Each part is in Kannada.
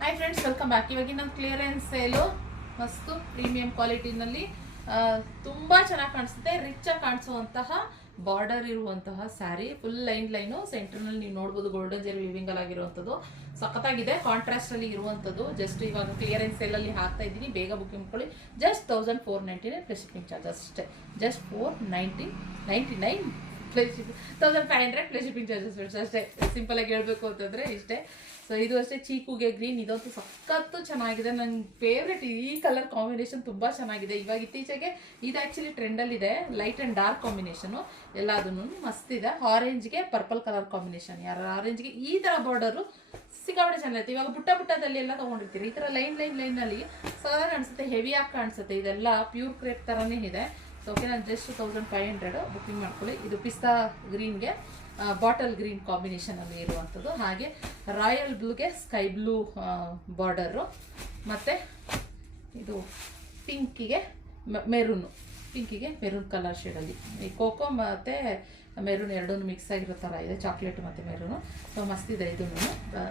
Hi friends, welcome back. ಇವಾಗ ನಮ್ಮ ಕ್ಲಿಯರೆನ್ಸ್ ಸೇಲು ಮಸ್ತು ಪ್ರೀಮಿಯಂ ಕ್ವಾಲಿಟಿನಲ್ಲಿ ತುಂಬ ಚೆನ್ನಾಗಿ ಕಾಣಿಸುತ್ತೆ. ರಿಚ್ ಆಗಿ ಕಾಣಿಸುವಂತಹ ಬಾರ್ಡರ್ ಇರುವಂತಹ ಸ್ಯಾರಿ, ಫುಲ್ ಲೈನು ಸೆಂಟರ್ನಲ್ಲಿ ನೀವು ನೋಡ್ಬೋದು. ಗೋಲ್ಡನ್ ಜೆರಿ ವಿವಿಂಗಲ್ ಆಗಿರುವಂಥದ್ದು ಸಖತ್ತಾಗಿದೆ. ಕಾಂಟ್ರಾಸ್ಟ್ ಅಲ್ಲಿ ಇರುವಂಥದ್ದು. ಜಸ್ಟ್ ಇವಾಗ ಕ್ಲಿಯರೆನ್ಸ್ ಸೇಲಲ್ಲಿ ಹಾಕ್ತಾ ಇದ್ದೀನಿ, ಬೇಗ ಬುಕಿಂಗ್ ಮಾಡ್ಕೊಳ್ಳಿ. ಜಸ್ಟ್ 1499 ಪ್ಲಸ್ ಶಿಪ್ಪಿಂಗ್ ಚಾರ್ಜ್ ಅಷ್ಟೇ. Just 499 plus 1500 plus shipping charges ಅಷ್ಟೇ. ಸಿಂಪಲ್ ಆಗಿ ಹೇಳ್ಬೇಕು ಅಂತಂದ್ರೆ ಇಷ್ಟೇ. ಸೊ ಇದು ಅಷ್ಟೇ, ಚೀಕುಗೆ ಗ್ರೀನ್, ಇದಂತೂ ಸಖತ್ತು ಚೆನ್ನಾಗಿದೆ. ನನ್ನ ಫೇವ್ರೆಟ್ ಈ ಕಲರ್ ಕಾಂಬಿನೇಷನ್ ತುಂಬ ಚೆನ್ನಾಗಿದೆ. ಇವಾಗ ಇತ್ತೀಚೆಗೆ ಇದು ಆ್ಯಕ್ಚುಲಿ ಟ್ರೆಂಡಲ್ಲಿದೆ, ಲೈಟ್ ಆ್ಯಂಡ್ ಡಾರ್ಕ್ ಕಾಂಬಿನೇಷನು ಎಲ್ಲದನ್ನು ಮಸ್ತ್ ಇದೆ. ಆರೆಂಜ್ಗೆ ಪರ್ಪಲ್ ಕಲರ್ ಕಾಂಬಿನೇಷನ್, ಯಾರು ಆರೆಂಜ್ಗೆ ಈ ಥರ ಬಾರ್ಡರು ಸಿಕ್ಕಾಪಟ್ಟೆ ಚೆನ್ನಾಗಿರುತ್ತೆ. ಇವಾಗ ಪುಟ್ಟದಲ್ಲಿ ಎಲ್ಲ ತೊಗೊಂಡಿರ್ತೀರಿ, ಈ ಥರ ಲೈನಲ್ಲಿ ಸರ್ ಕಾಣಿಸುತ್ತೆ, ಹೆವಿಯಾಗಿ ಕಾಣಿಸುತ್ತೆ. ಇದೆಲ್ಲ ಪ್ಯೂರ್ ಕ್ರೇಪ್ ಥರನೇ ಇದೆ. ಸೊ ಓಕೆ, ನಾನು ಜಸ್ಟ್ 1500 ಬುಕಿಂಗ್ ಮಾಡ್ಕೊಳ್ಳಿ. ಇದು ಪಿಸ್ತಾ ಗ್ರೀನ್ಗೆ ಬಾಟಲ್ ಗ್ರೀನ್ ಕಾಂಬಿನೇಷನಲ್ಲಿ ಇರುವಂಥದ್ದು. ಹಾಗೆ ರಾಯಲ್ ಬ್ಲೂಗೆ ಸ್ಕೈ ಬ್ಲೂ ಬಾರ್ಡರು, ಮತ್ತು ಇದು ಪಿಂಕಿಗೆ ಮೆರೂನ್ ಕಲರ್ ಶೇಡಲ್ಲಿ ಈ ಕೋಕೋ ಮತ್ತು ಮೆರೂನ್ ಎರಡೂ ಮಿಕ್ಸ್ ಆಗಿರೋ ಥರ ಇದೆ, ಚಾಕ್ಲೇಟ್ ಮತ್ತು ಮೆರೂನು. ಸೊ ಮಸ್ತಿದೆ. ಇದನ್ನು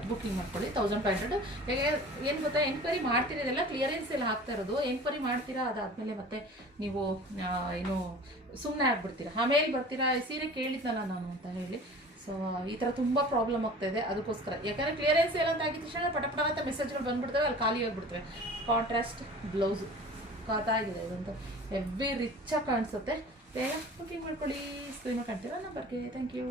ಬುಕಿಂಗ್ ಮಾಡ್ಕೊಳ್ಳಿ 1500. ಏನು ಗೊತ್ತಾ, ಎನ್ಕ್ವೈರಿ ಮಾಡ್ತೀರಾ, ಇದೆಲ್ಲ ಕ್ಲಿಯರೆನ್ಸ್ ಎಲ್ಲ ಹಾಕ್ತಾ ಇರೋದು. ಎನ್ಕ್ವೈರಿ ಮಾಡ್ತೀರಾ, ಅದಾದಮೇಲೆ ಮತ್ತೆ ನೀವು ಏನು ಸುಮ್ಮನೆ ಆಗ್ಬಿಡ್ತೀರಾ, ಆಮೇಲೆ ಬರ್ತೀರಾ ಸೀರೆ ಕೇಳಿದ್ನಲ್ಲ ನಾನು ಅಂತ ಹೇಳಿ. ಸೊ ಈ ಥರ ತುಂಬ ಪ್ರಾಬ್ಲಮ್ ಆಗ್ತಾ ಇದೆ. ಅದಕ್ಕೋಸ್ಕರ, ಯಾಕಂದರೆ ಕ್ಲಿಯರೆನ್ಸ್ ಎಲ್ಲ ಅಂತ ಆಗಿದ ತಕ್ಷಣ ಪಟ ಅಂತ ಮೆಸೇಜ್ಗಳು ಬಂದುಬಿಡ್ತವೆ, ಅಲ್ಲಿ ಖಾಲಿ ಆಗಿಬಿಡ್ತವೆ. ಕಾಂಟ್ರಾಸ್ಟ್ ಬ್ಲೌಸು ಕಾತಾಗಿದೆ, ಇದಂತೂ ಹೆವಿ ರಿಚ್ಚಾಗಿ ಕಾಣಿಸುತ್ತೆ. ಬೇಗ ಬುಕಿಂಗ್ ಮಾಡ್ಕೊಳ್ಳಿ. ಸ್ಕ್ರೀನ್ ಕಾಣ್ತೀರಾ ನಂಬರ್ಗೆ. Thank you.